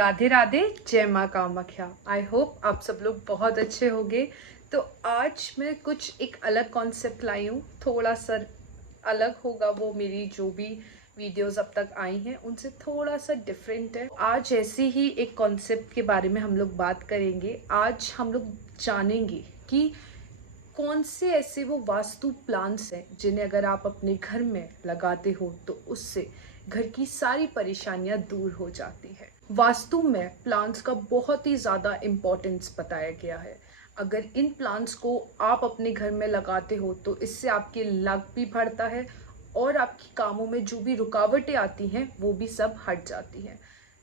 राधे राधे, जय माँ Kamakhya. I hope आप सब लोग बहुत अच्छे होंगे। तो आज मैं कुछ एक अलग कॉन्सेप्ट लाई हूँ, थोड़ा सा अलग होगा। वो मेरी जो भी वीडियोस अब तक आई हैं उनसे थोड़ा सा डिफरेंट है। आज ऐसे ही एक कॉन्सेप्ट के बारे में हम लोग बात करेंगे। आज हम लोग जानेंगे कि कौन से ऐसे वो वास्तु प्लांट्स हैं जिन्हें अगर आप अपने घर में लगाते हो तो उससे घर की सारी परेशानियां दूर हो जाती है। वास्तु में प्लांट्स का बहुत ही ज़्यादा इम्पोर्टेंस बताया गया है। अगर इन प्लांट्स को आप अपने घर में लगाते हो तो इससे आपके लक भी बढ़ता है और आपकी कामों में जो भी रुकावटें आती हैं वो भी सब हट जाती हैं।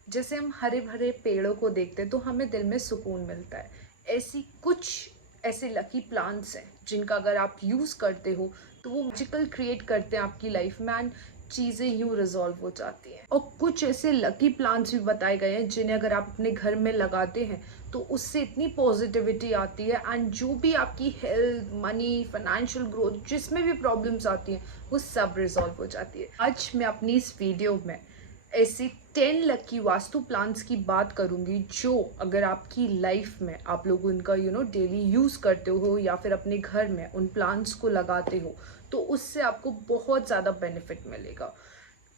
जैसे हम हरे भरे पेड़ों को देखते हैं तो हमें दिल में सुकून मिलता है। ऐसी कुछ ऐसे लकी प्लांट्स हैं जिनका अगर आप यूज़ करते हो तो वो मैजिकल क्रिएट करते हैं आपकी लाइफ में एंड चीज़ें यूँ रिजॉल्व हो जाती हैं। और कुछ ऐसे लकी प्लांट्स भी बताए गए हैं जिन्हें अगर आप अपने घर में लगाते हैं तो उससे इतनी पॉजिटिविटी आती है एंड जो भी आपकी हेल्थ, मनी, फाइनेंशियल ग्रोथ, जिसमें भी प्रॉब्लम्स आती हैं वो सब रिजॉल्व हो जाती है। आज मैं अपनी इस वीडियो में ऐसी 10 लकी वास्तु प्लांट्स की बात करूंगी जो अगर आपकी लाइफ में आप लोग उनका डेली यूज़ करते हो या फिर अपने घर में उन प्लांट्स को लगाते हो तो उससे आपको बहुत ज़्यादा बेनिफिट मिलेगा।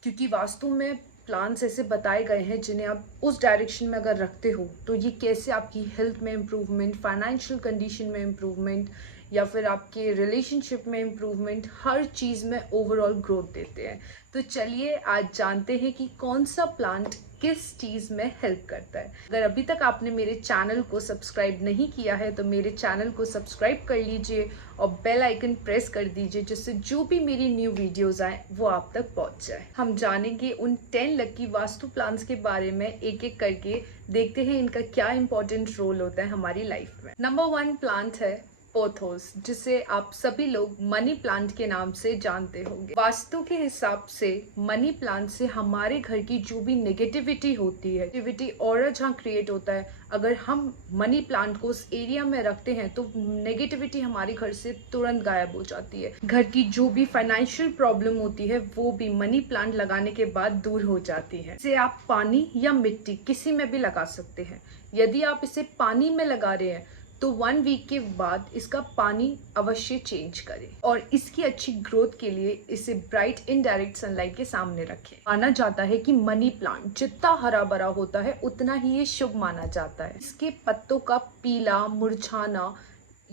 क्योंकि वास्तु में प्लान्स ऐसे बताए गए हैं जिन्हें आप उस डायरेक्शन में अगर रखते हो तो ये कैसे आपकी हेल्थ में इम्प्रूवमेंट, फाइनेंशियल कंडीशन में इम्प्रूवमेंट या फिर आपके रिलेशनशिप में इम्प्रूवमेंट, हर चीज़ में ओवरऑल ग्रोथ देते हैं। तो चलिए आज जानते हैं कि कौन सा प्लांट किस चीज़ में हेल्प करता है। अगर अभी तक आपने मेरे चैनल को सब्सक्राइब नहीं किया है तो मेरे चैनल को सब्सक्राइब कर लीजिए और बेल आइकन प्रेस कर दीजिए जिससे जो भी मेरी न्यू वीडियोस आए वो आप तक पहुंच जाए। हम जानेंगे उन 10 लकी वास्तु प्लांट्स के बारे में एक एक करके, देखते हैं इनका क्या इंपॉर्टेंट रोल होता है हमारी लाइफ में। नंबर 1 प्लांट है पोथोस, जिसे आप सभी लोग मनी प्लांट के नाम से जानते होंगे। वास्तु के हिसाब से मनी प्लांट से हमारे घर की जो भी नेगेटिविटी होती है, नेगेटिविटी ऑरा जहाँ क्रिएट होता है, अगर हम मनी प्लांट को उस एरिया में रखते हैं तो नेगेटिविटी हमारे घर से तुरंत गायब हो जाती है। घर की जो भी फाइनेंशियल प्रॉब्लम होती है वो भी मनी प्लांट लगाने के बाद दूर हो जाती है। इसे आप पानी या मिट्टी किसी में भी लगा सकते हैं। यदि आप इसे पानी में लगा रहे हैं तो 1 वीक के बाद इसका पानी अवश्य चेंज करें और इसकी अच्छी ग्रोथ के लिए इसे ब्राइट इनडायरेक्ट सनलाइट के सामने रखें। माना जाता है कि मनी प्लांट जितना हरा भरा होता है उतना ही ये शुभ माना जाता है। इसके पत्तों का पीला, मुरझाना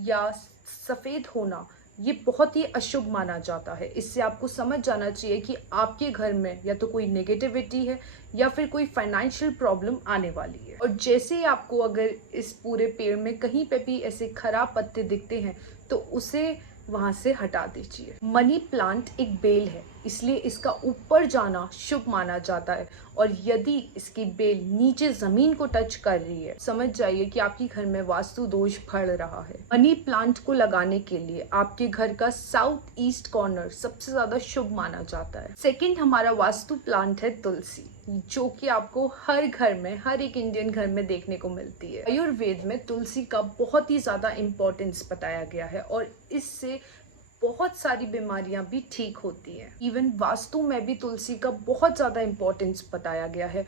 या सफेद होना ये बहुत ही अशुभ माना जाता है। इससे आपको समझ जाना चाहिए कि आपके घर में या तो कोई नेगेटिविटी है या फिर कोई फाइनेंशियल प्रॉब्लम आने वाली है। और जैसे ही आपको अगर इस पूरे पेड़ में कहीं पे भी ऐसे खराब पत्ते दिखते हैं तो उसे वहां से हटा दीजिए। मनी प्लांट एक बेल है इसलिए इसका ऊपर जाना शुभ माना जाता है और यदि इसकी बेल नीचे जमीन को टच कर रही है समझ जाइए कि आपके घर में वास्तु दोष बढ़ रहा है। मनी प्लांट को लगाने के लिए आपके घर का साउथ ईस्ट कॉर्नर सबसे ज्यादा शुभ माना जाता है। सेकंड हमारा वास्तु प्लांट है तुलसी, जो कि आपको हर घर में, हर एक इंडियन घर में देखने को मिलती है। आयुर्वेद में तुलसी का बहुत ही ज्यादा इंपॉर्टेंस बताया गया है और इससे बहुत सारी बीमारियां भी ठीक होती हैं। इवन वास्तु में भी तुलसी का बहुत ज़्यादा इम्पोर्टेंस बताया गया है।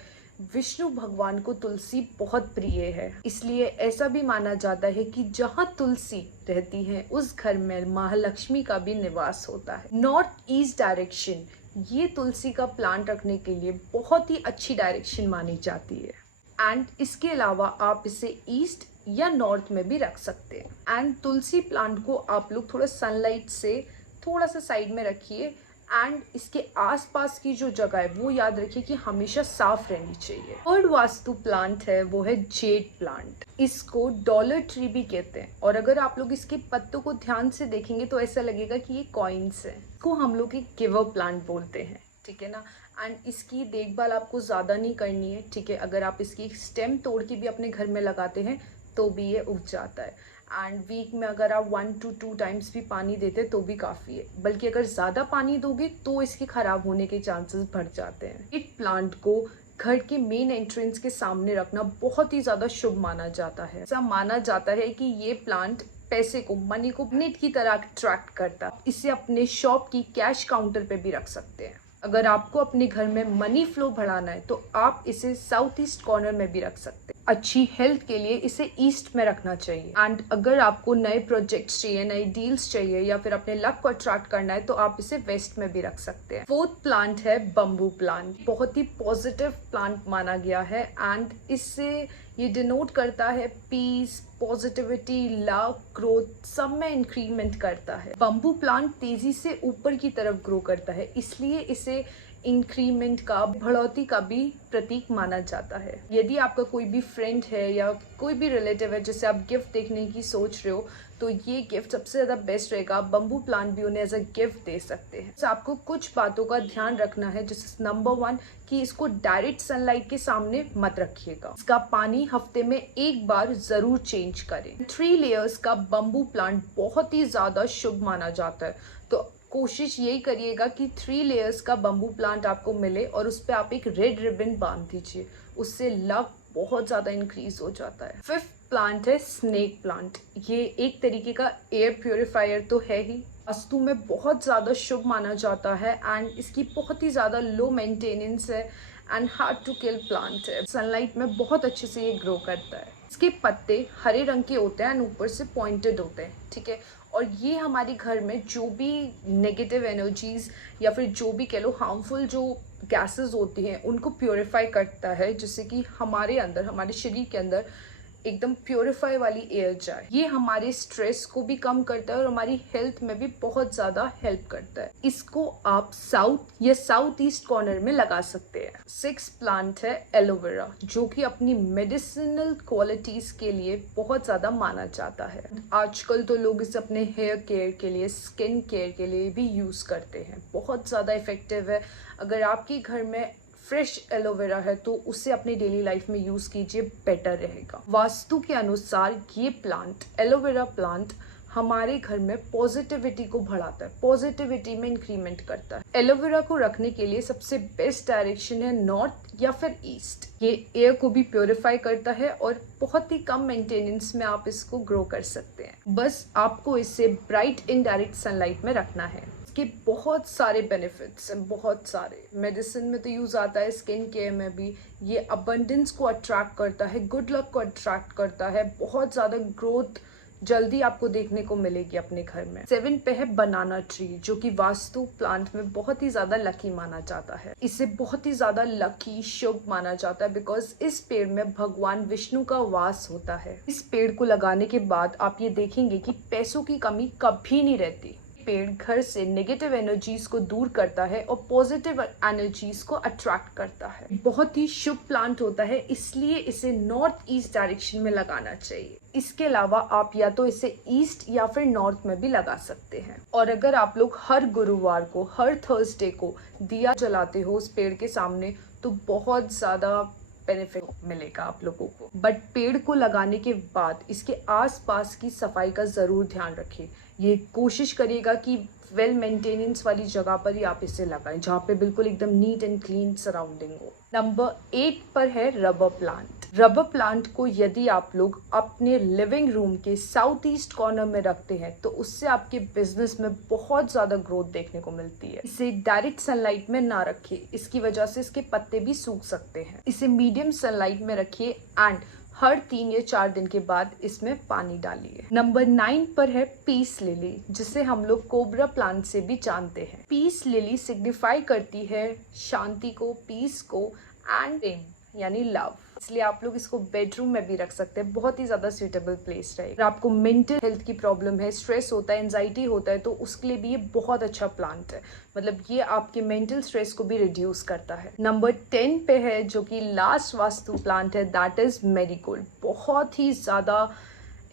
विष्णु भगवान को तुलसी बहुत प्रिय है, इसलिए ऐसा भी माना जाता है कि जहाँ तुलसी रहती है उस घर में महालक्ष्मी का भी निवास होता है। नॉर्थ ईस्ट डायरेक्शन ये तुलसी का प्लांट रखने के लिए बहुत ही अच्छी डायरेक्शन मानी जाती है एंड इसके अलावा आप इसे ईस्ट या नॉर्थ में भी रख सकते हैं। एंड तुलसी प्लांट को आप लोग थोड़ा सनलाइट से थोड़ा सा साइड में रखिए एंड इसके आसपास की जो जगह है वो याद रखिए कि हमेशा साफ रहनी चाहिए। थर्ड वास्तु प्लांट है वो है जेड प्लांट। इसको डॉलर ट्री भी कहते हैं और अगर आप लोग इसके पत्तों को ध्यान से देखेंगे तो ऐसा लगेगा कि ये कॉइन्स हैं। इसको हम लोग एक गिवर प्लांट बोलते हैं, ठीक है ना। एंड इसकी देखभाल आपको ज़्यादा नहीं करनी है, ठीक है। अगर आप इसकी स्टेम तोड़ के भी अपने घर में लगाते हैं तो भी ये उग जाता है एंड वीक में अगर आप 1 to 2 टाइम्स भी पानी देते तो भी काफ़ी है, बल्कि अगर ज़्यादा पानी दोगे तो इसके ख़राब होने के चांसेस बढ़ जाते हैं। इस प्लांट को घर के मेन एंट्रेंस के सामने रखना बहुत ही ज़्यादा शुभ माना जाता है। ऐसा माना जाता है कि ये प्लांट पैसे को, मनी को नेट की तरह अट्रैक्ट करता है। इसे अपने शॉप की कैश काउंटर पे भी रख सकते हैं। अगर आपको अपने घर में मनी फ्लो बढ़ाना है तो आप इसे साउथ ईस्ट कॉर्नर में भी रख सकते हैं। अच्छी हेल्थ के लिए इसे ईस्ट में रखना चाहिए। एंड अगर आपको नए प्रोजेक्ट्स चाहिए, नई डील्स चाहिए या फिर अपने लक को अट्रैक्ट करना है तो आप इसे वेस्ट में भी रख सकते हैं। फोर्थ प्लांट है बम्बू प्लांट। बहुत ही पॉजिटिव प्लांट माना गया है एंड इससे ये डिनोट करता है पीस, पॉजिटिविटी, लव, ग्रोथ, सब में इंक्रीमेंट करता है। बम्बू प्लांट तेजी से ऊपर की तरफ ग्रो करता है, इसलिए इसे इंक्रीमेंट का, बढ़ोतरी का भी प्रतीक माना जाता है। यदि आपका कोई भी फ्रेंड है या कोई भी रिलेटिव है जिसे आप गिफ्ट देखने की सोच रहे हो तो ये गिफ्ट सबसे ज़्यादा बेस्ट रहेगा। बम्बू प्लांट भी उन्हें एज अ गिफ्ट दे सकते हैं। तो आपको कुछ बातों का ध्यान रखना है, जैसे नंबर 1 कि इसको डायरेक्ट सनलाइट के सामने मत रखिएगा। इसका पानी हफ्ते में एक बार जरूर चेंज करें। 3 लेयर्स का बम्बू प्लांट बहुत ही ज़्यादा शुभ माना जाता है, तो कोशिश यही करिएगा कि 3 लेयर्स का बम्बू प्लांट आपको मिले और उस पर आप एक रेड रिबन बांध दीजिए, उससे लक बहुत ज़्यादा इंक्रीज हो जाता है। 5th प्लांट है स्नेक प्लांट। ये एक तरीके का एयर प्योरीफायर तो है ही, वास्तु में बहुत ज़्यादा शुभ माना जाता है एंड इसकी बहुत ही ज़्यादा लो मेंटेनेंस है and hard to kill plant है। सनलाइट में बहुत अच्छे से ये ग्रो करता है। इसके पत्ते हरे रंग के होते हैं एंड ऊपर से पॉइंटेड होते हैं, ठीक है। और ये हमारे घर में जो भी नेगेटिव एनर्जीज या फिर जो भी कह लो हार्मफुल जो गैसेस होती हैं उनको प्योरीफाई करता है, जिससे कि हमारे अंदर, हमारे शरीर के अंदर एकदम प्योरीफाई वाली एयर जाए। ये हमारे स्ट्रेस को भी कम करता है और हमारी हेल्थ में भी बहुत ज़्यादा हेल्प करता है। इसको आप साउथ या साउथ ईस्ट कॉर्नर में लगा सकते हैं। 6th प्लांट है एलोवेरा, जो कि अपनी मेडिसिनल क्वालिटीज़ के लिए बहुत ज़्यादा माना जाता है। आजकल तो लोग इसे अपने हेयर केयर के लिए, स्किन केयर के लिए भी यूज़ करते हैं। बहुत ज़्यादा इफेक्टिव है। अगर आपके घर में फ्रेश एलोवेरा है तो उसे अपनी डेली लाइफ में यूज़ कीजिए, बेटर रहेगा। वास्तु के अनुसार ये प्लांट, एलोवेरा प्लांट, हमारे घर में पॉजिटिविटी को बढ़ाता है, पॉजिटिविटी में इंक्रीमेंट करता है। एलोवेरा को रखने के लिए सबसे बेस्ट डायरेक्शन है नॉर्थ या फिर ईस्ट। ये एयर को भी प्योरीफाई करता है और बहुत ही कम मेंटेनेंस में आप इसको ग्रो कर सकते हैं। बस आपको इसे ब्राइट इनडायरेक्ट सनलाइट में रखना है। के बहुत सारे बेनिफिट्स हैं, बहुत सारे। मेडिसिन में तो यूज़ आता है, स्किन केयर में भी। ये अबंडेंस को अट्रैक्ट करता है, गुड लक को अट्रैक्ट करता है, बहुत ज़्यादा ग्रोथ जल्दी आपको देखने को मिलेगी अपने घर में। 7 पे है बनाना ट्री, जो कि वास्तु प्लांट में बहुत ही ज़्यादा लकी माना जाता है। इसे बहुत ही ज़्यादा लकी, शुभ माना जाता है बिकॉज इस पेड़ में भगवान विष्णु का वास होता है। इस पेड़ को लगाने के बाद आप ये देखेंगे कि पैसों की कमी कभी नहीं रहती। पेड़ घर से नेगेटिव एनर्जीज को दूर करता है और पॉजिटिव एनर्जीज को अट्रैक्ट करता है। बहुत ही शुभ प्लांट होता है, इसलिए इसे नॉर्थ ईस्ट डायरेक्शन में लगाना चाहिए। इसके अलावा आप या तो इसे ईस्ट या फिर नॉर्थ में भी लगा सकते हैं। और अगर आप लोग हर गुरुवार को, हर थर्सडे को दिया जलाते हो उस पेड़ के सामने तो बहुत ज़्यादा बेनिफिट मिलेगा आप लोगों को। बट पेड़ को लगाने के बाद इसके आसपास की सफाई का ज़रूर ध्यान रखिए। ये कोशिश करिएगा कि वेल मेंटेनेंस वाली जगह पर ही आप इसे लगाएं, जहाँ पे बिल्कुल एकदम नीट एंड क्लीन सराउंडिंग हो। नंबर 8 पर है रबर प्लांट। रबर प्लांट को यदि आप लोग अपने लिविंग रूम के साउथ ईस्ट कॉर्नर में रखते हैं तो उससे आपके बिजनेस में बहुत ज़्यादा ग्रोथ देखने को मिलती है। इसे डायरेक्ट सनलाइट में ना रखिए, इसकी वजह से इसके पत्ते भी सूख सकते हैं। इसे मीडियम सनलाइट में रखिए एंड हर 3 या 4 दिन के बाद इसमें पानी डालिए। नंबर 9 पर है पीस लिली, जिसे हम लोग कोबरा प्लांट से भी जानते हैं। पीस लिली सिग्निफाई करती है शांति को, पीस को एंड प्रेम यानी लव, इसलिए आप लोग इसको बेडरूम में भी रख सकते हैं। बहुत ही ज़्यादा सूटेबल प्लेस रहेगा। अगर आपको मेंटल हेल्थ की प्रॉब्लम है, स्ट्रेस होता है, एंजाइटी होता है, तो उसके लिए भी ये बहुत अच्छा प्लांट है। मतलब ये आपके मेंटल स्ट्रेस को भी रिड्यूस करता है। नंबर 10 पे है जो कि लास्ट वास्तु प्लांट है, दैट इज मैरीगोल्ड। बहुत ही ज़्यादा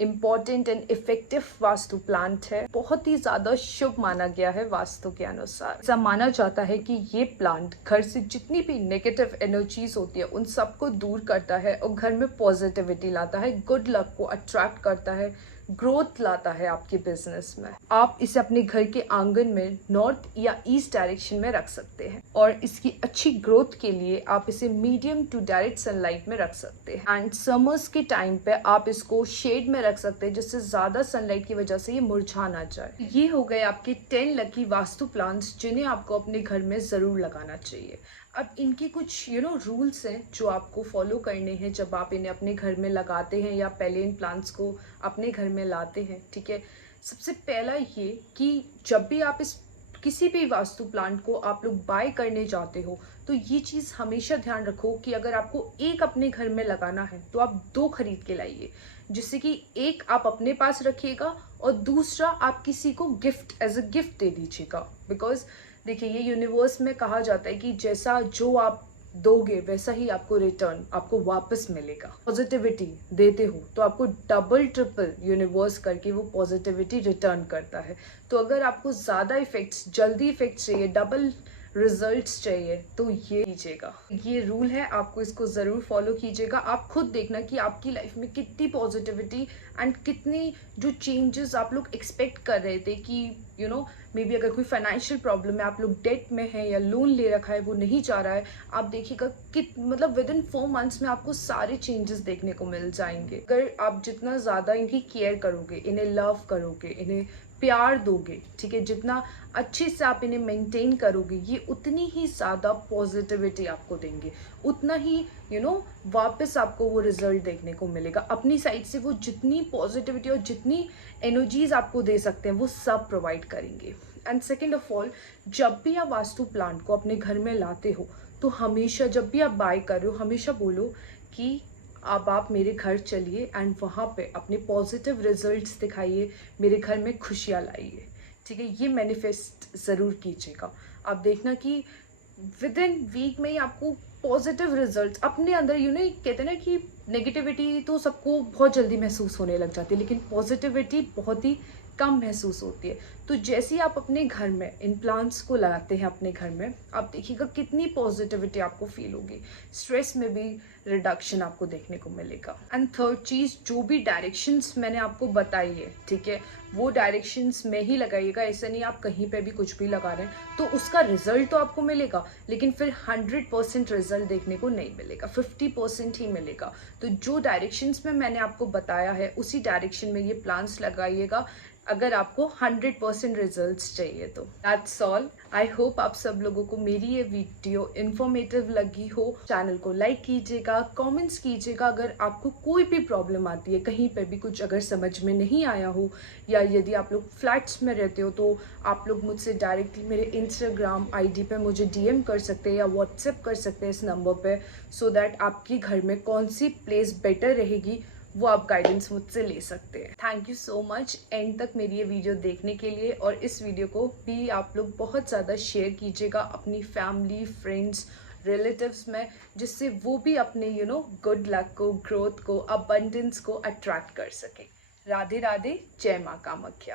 important and effective vastu plant है, बहुत ही ज़्यादा शुभ माना गया है वास्तु के अनुसार। ऐसा माना जाता है कि ये प्लांट घर से जितनी भी नेगेटिव एनर्जीज होती है उन सबको दूर करता है और घर में पॉजिटिविटी लाता है, गुड लक को अट्रैक्ट करता है, ग्रोथ लाता है आपके बिजनेस में। आप इसे अपने घर के आंगन में नॉर्थ या ईस्ट डायरेक्शन में रख सकते हैं और इसकी अच्छी ग्रोथ के लिए आप इसे मीडियम टू डायरेक्ट सनलाइट में रख सकते हैं। एंड समर्स के टाइम पे आप इसको शेड में रख सकते हैं जिससे ज़्यादा सनलाइट की वजह से ये मुरझा ना जाए। ये हो गए आपके 10 लकी वास्तु प्लांट्स जिन्हें आपको अपने घर में ज़रूर लगाना चाहिए। अब इनके कुछ रूल्स हैं जो आपको फॉलो करने हैं जब आप इन्हें अपने घर में लगाते हैं या पहले इन प्लांट्स को अपने घर में लाते हैं, ठीक है। सबसे पहला ये कि जब भी आप इस किसी भी वास्तु प्लांट को आप लोग बाय करने जाते हो तो ये चीज़ हमेशा ध्यान रखो कि अगर आपको एक अपने घर में लगाना है तो आप 2 खरीद के लाइए, जिससे कि एक आप अपने पास रखिएगा और दूसरा आप किसी को गिफ्ट एज अ गिफ्ट दे दीजिएगा। बिकॉज देखिए, ये यूनिवर्स में कहा जाता है कि जैसा जो आप दोगे वैसा ही आपको रिटर्न आपको वापस मिलेगा। पॉजिटिविटी देते हो तो आपको डबल ट्रिपल यूनिवर्स करके वो पॉजिटिविटी रिटर्न करता है। तो अगर आपको ज़्यादा इफेक्ट्स, जल्दी इफेक्ट्स चाहिए, डबल रिजल्ट्स चाहिए तो ये कीजिएगा। ये रूल है, आपको इसको ज़रूर फॉलो कीजिएगा। आप खुद देखना कि आपकी लाइफ में कितनी पॉजिटिविटी एंड कितनी जो चेंजेस आप लोग एक्सपेक्ट कर रहे थे कि मे बी अगर कोई फाइनेंशियल प्रॉब्लम है, आप लोग डेट में है या लोन ले रखा है, वो नहीं जा रहा है, आप देखिएगा कि मतलब विद इन 4 मंथ्स में आपको सारे चेंजेस देखने को मिल जाएंगे। अगर आप जितना ज़्यादा इनकी केयर करोगे, इन्हें लव करोगे, इन्हें प्यार दोगे, ठीक है, जितना अच्छे से आप इन्हें मेंटेन करोगे, ये उतनी ही ज़्यादा पॉजिटिविटी आपको देंगे, उतना ही वापस आपको वो रिजल्ट देखने को मिलेगा। अपनी साइड से वो जितनी पॉजिटिविटी और जितनी एनर्जीज आपको दे सकते हैं वो सब प्रोवाइड करेंगे। एंड सेकेंड ऑफ ऑल, जब भी आप वास्तु प्लांट को अपने घर में लाते हो तो हमेशा जब भी आप बाय कर रहे हो हमेशा बोलो कि अब आप मेरे घर चलिए एंड वहाँ पे अपने पॉजिटिव रिजल्ट्स दिखाइए, मेरे घर में खुशियाँ लाइए, ठीक है। ये मैनिफेस्ट ज़रूर कीजिएगा। आप देखना कि विद इन वीक में ही आपको पॉजिटिव रिजल्ट्स अपने अंदर कहते हैं ना कि नेगेटिविटी तो सबको बहुत जल्दी महसूस होने लग जाती है, लेकिन पॉजिटिविटी बहुत ही कम महसूस होती है। तो जैसे ही आप अपने घर में इन प्लांट्स को लगाते हैं अपने घर में, आप देखिएगा कितनी पॉजिटिविटी आपको फील होगी, स्ट्रेस में भी रिडक्शन आपको देखने को मिलेगा। एंड थर्ड चीज़, जो भी डायरेक्शंस मैंने आपको बताई है, ठीक है, वो डायरेक्शंस में ही लगाइएगा। ऐसे नहीं आप कहीं पे भी कुछ भी लगा रहे हैं तो उसका रिजल्ट तो आपको मिलेगा, लेकिन फिर 100% रिजल्ट देखने को नहीं मिलेगा, 50% ही मिलेगा। तो जो डायरेक्शंस में मैंने आपको बताया है उसी डायरेक्शन में ये प्लांट्स लगाइएगा अगर आपको 100% रिजल्ट्स चाहिए तो। That's all. आई होप आप सब लोगों को मेरी ये वीडियो इन्फॉर्मेटिव लगी हो। चैनल को लाइक कीजिएगा, कमेंट्स कीजिएगा अगर आपको कोई भी प्रॉब्लम आती है, कहीं पे भी कुछ अगर समझ में नहीं आया हो, या यदि आप लोग फ्लैट्स में रहते हो तो आप लोग मुझसे डायरेक्टली मेरे इंस्टाग्राम आईडी पे मुझे डीएम कर सकते हैं या व्हाट्सएप कर सकते हैं इस नंबर पे, सो दैट आपके घर में कौन सी प्लेस बेटर रहेगी वो आप गाइडेंस मुझसे ले सकते हैं। Thank you so much and तक मेरी ये वीडियो देखने के लिए, और इस वीडियो को भी आप लोग बहुत ज़्यादा शेयर कीजिएगा अपनी फैमिली, फ्रेंड्स, रिलेटिव्स में, जिससे वो भी अपने गुड लक को, ग्रोथ को, अबंडेंस को अट्रैक्ट कर सके। राधे राधे, जय माँ कामाख्या।